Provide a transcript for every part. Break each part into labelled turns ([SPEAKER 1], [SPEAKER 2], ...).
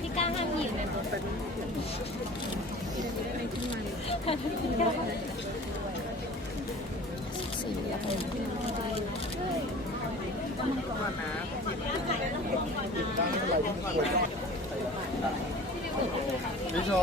[SPEAKER 1] พี่กล้าห้ามหยิบเลยตัวสีอะ
[SPEAKER 2] ไรพี่ชอ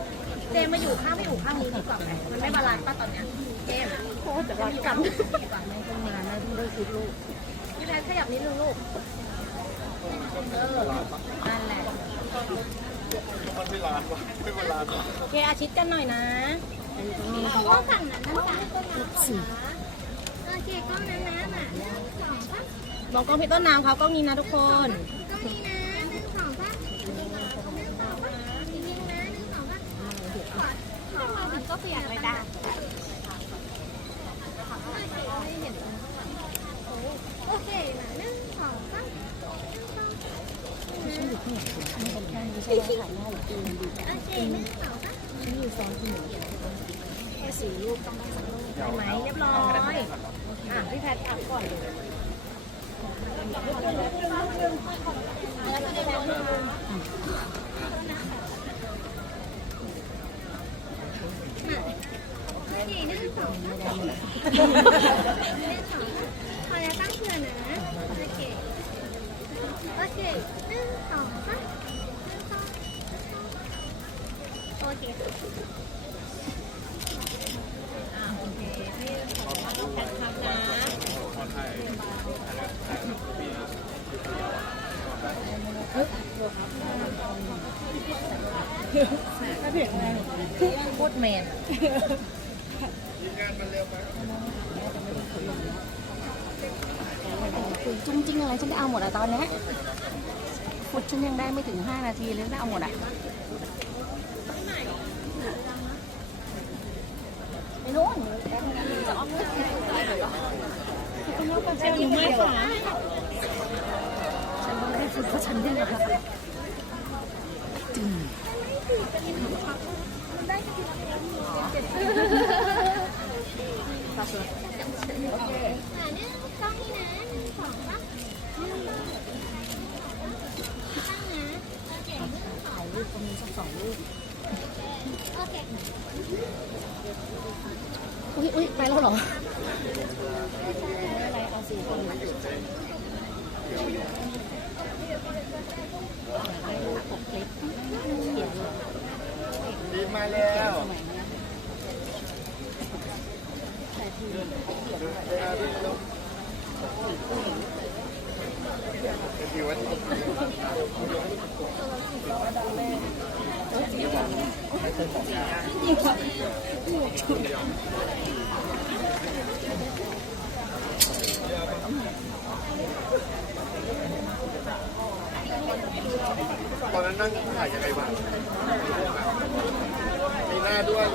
[SPEAKER 2] จมมา
[SPEAKER 3] อยู่ข้างไม่อยู่ข้างนี้ดีกว่าไหมมันไม่บาลานซ์ป่ะตอนเนี้ยเจมโคตรจะรักกันดีกว่าไหม
[SPEAKER 1] ต้องงานนะที่ได้คิดลูก
[SPEAKER 3] พี่แพทขยับนิดนึงลูกเออนั่นแหละ
[SPEAKER 2] มันไม่ลานวะไม่เวลานวะ
[SPEAKER 3] โอเคอาชิดกันหน่อยนะ
[SPEAKER 4] ก็ฝั่งนั้นต้องฝั่งต้นน้ำก่อนนะโอเคกล้องนั้นน้ำอะสองสาม
[SPEAKER 3] มองกล้องพี่ต้นน้ำเขากล้องนี้นะทุกคน
[SPEAKER 4] กล้องนี้นะ ก็เปียกเลยจ้ะโอเคนะหนึ่งสองสามหนึ่งสองโอเคหนึ่งสองสาม
[SPEAKER 3] ได้ไหมเรียบร้อย อะพี่แพทอัพก่อนเลย
[SPEAKER 4] โอเคหนึ่งสองสามหนึ่งสองขอจะตั้งเผื่อนะโอเคโอเคหนึ่งสองสามหนึ่งสองโอเค
[SPEAKER 3] โคตรแมน
[SPEAKER 1] คุยจุ้งจิ้งอะไรฉันได้เอาหมดอะตอนเนี้ยฟุตฉันยังได้ไม่ถึง5นาทีเลยได้เอาหมดอะไปโน่นจะอ้อมจะอยู่ไหมคะฉันไม่ได้ฟุตเพราะฉันได้แล้วจึง
[SPEAKER 4] อ่าหนึ่งกล้องนี่นะหนึ่งสองสามหนึ่งตั้งนะโอเคหนึ่งสอง
[SPEAKER 1] ถ่ายรูปตรงนี้สักสองรูป
[SPEAKER 4] โอเค
[SPEAKER 1] อุ้ยไปแล้วเหรออะไรเอาสีคนปกคลิปเขียน
[SPEAKER 2] ดีมาแล้ว
[SPEAKER 1] แต่ที
[SPEAKER 2] เขียนวัดตอนนั้ นนั่งถ่ายยังไงบ้างมีหน้าด้วย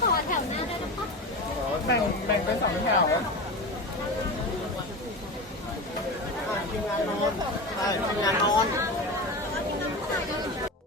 [SPEAKER 4] ขอแถวหน้าด้วยนะคะ
[SPEAKER 2] แบ่งแบ่งเป็นสองแถว